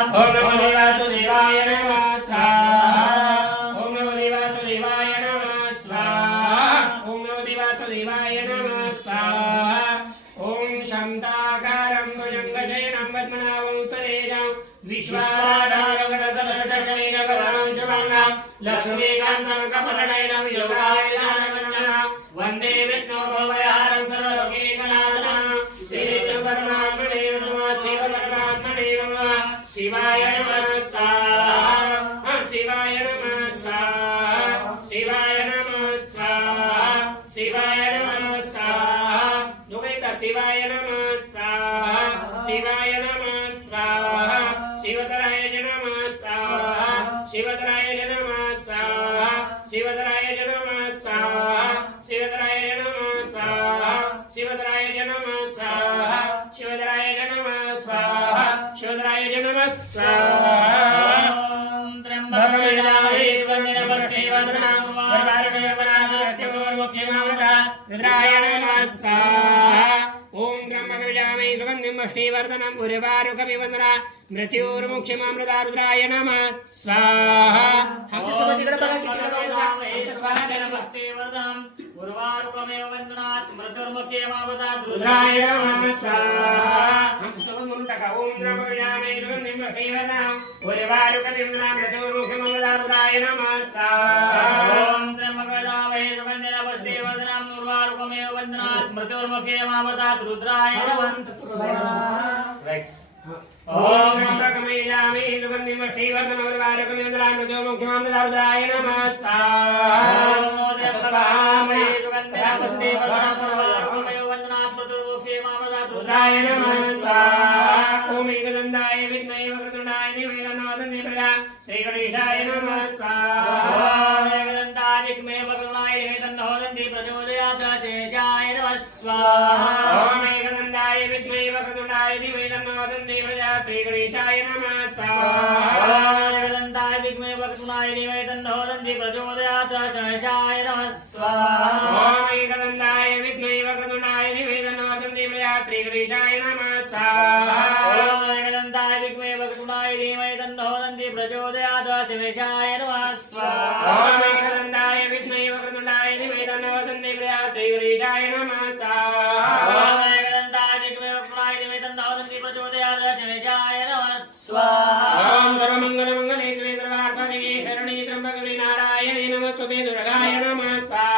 ओम नमो देवासुदेवाय नमः स्वाहा। ओम नमो देवासुदेवाय नमः स्वाहा। ओम नमो देवासुदेवाय नमः स्वाहा। ओम शान्ताकारं भुजङ्गशयनं पद्मनाभं सुरेशं विश्वाधारं गणसरस्वतीमेघवर्णं शुभाङ्गं लक्ष्मीकान्तं कमलनयनं योगायुधानवन्दनं वन्दे विष्णुं भवभयहारं सर्वलोकैकनाथं श्रीकृष्णपरमात्मने नमः। शिवपरमात्मने नमः। शिवाय नमः स्वाहा। शिवाय नमः स्वाहा। शिवाय नमः स्वाहा। शिवाय नमः स्वाहा। शिवाय नमः स्वाहा। शिवाय नमः स्वाहा। शिवतराय नमः स्वाहा। शिवतराय नमः स्वाहा। शिवतराय नमः स्वाहा। शिवतराय नमः स्वाहा। शिवतराय नमः स्वाहा। शिवतराय नमः स्वाहा। शिवतराय नमः स्वाहा। रुद्राय नमः स्वाहा। ओम त्र्यंबकं सुगन्धिं पुष्टिवर्धनं उर्वारुकमिव वन्दना मृत्युर्मुक्षिमामृता रुद्राय नमः स्वाहा। उर्वारुकमेव वन्दनात् मृत्युर्मुक्षिमामृतात् रुद्राय नमः स्वाहा। ओम त्र्यंबकं सुगन्धिं पुष्टिवर्धनं उर्वारुकमिव वन्दना मृत्युर्मुक्षिमामृता रुद्राय नमः स्वाहा। ओम त्र्यंबकं सुगन्धिं पुष्टिवर्धनं उर्वारुकमेव वन्दनात् मृत्युर्मुक्षिमामृतात् रुद्राय नमः स्वाहा। ओम त्र्यंबकमेयामि सुगन्धिं पुष्टिवर्धनं उर्वारुकमेव वन्दनात् मृत्युर्मुक्षिमामृतात् रुद्राय नमः स्वाहा। ओम त्र्यंबकमेयामि सुगन्धिं पुष्टिवर्धनं उर्वारुकमेव वन्दनात् मृत्युर्मुक्षिमामृतात् रुद्राय नमः स्वाहा। ओम एकदन्ताय विद्महे वक्रतुण्डाय धीमहि तन्नो दन्ति प्रचोदयात् श्रीगणेशाय नमः स्वाहा। ओम एकदन्ताय विद्महे वक्रतुण्डाय धीमहि तन्नो दन्ति प्रचोदयात् श्रीगणेशाय नमः स्वाहा। ओम एकदन्ताय विद्महे वक्रतुण्डाय धीमहि तन्नो दन्ति प्रचोदयात् श्रीगणेशाय नमः स्वाहा। ओम एकदन्ताय विद्महे वक्रतुण्डाय धीमहि तन्नो दन्ति प्रचोदयात् श्रीगणेशाय नमः स्वाहा। ओम एकदन्ताय विद्महे वक्रतुण्डाय धीमहि तन्नो दन्ति प्रचोदयात् श्रीगणेशाय नमः स्वाहा। ओम एकदन्ताय विद्महे वक्रतुण्डाय धीमहि तन्नो दन्ति प्रचोदयात् श्रीगणेशाय नमः स्वाहा। ओम एकदन्ताय विद्महे वक्रतुण्डाय धीमहि तन्नो दन्ति प्रचोदयात् श्रीगणेशाय नमः स्वाहा। ओम एकदन्ताय विद्महे वक्रतुण्डाय धीमहि तन्नो दन्ति प्रचोदयात् श्रीगणेशाय नमः स्वाहा। ओम सर्वमङ्गलमङ्गले शिवे सर्वार्थसाधिके शरण्ये त्र्यम्बके नारायणे नमोस्तुते दुर्गाय नमः स्वाहा।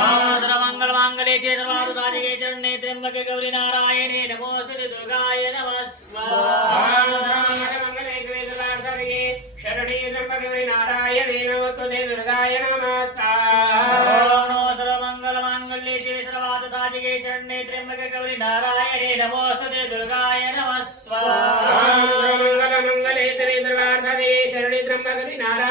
ओम सर्वमङ्गलमाङ्गल्ये शिवे सर्वार्थसाधिके शरण्ये त्र्यम्बके गौरी नारायणे नमोस्तुते दुर्गाय नमः स्वाहा। ओम सर्वमङ्गलमङ्गले शिवे सर्वार्थसाधिके शरण्ये त्र्यम्बके गौरी नारायणे नमोस्तुते दुर्गाय नमः स्वाहा। ओम सर्वमङ्गलमाङ्गल्ये शिवे सर्वार्थसाधिके शरण्ये त्र्यम्बके गौरी नारायणे नमोस्तुते दुर्गाय नमः स्वाहा। ओम सर्वमङ्गलमङ्गले शिवे सर्वार्थसाधिके शरण्ये त्र्यम्बके गौरी नारायणे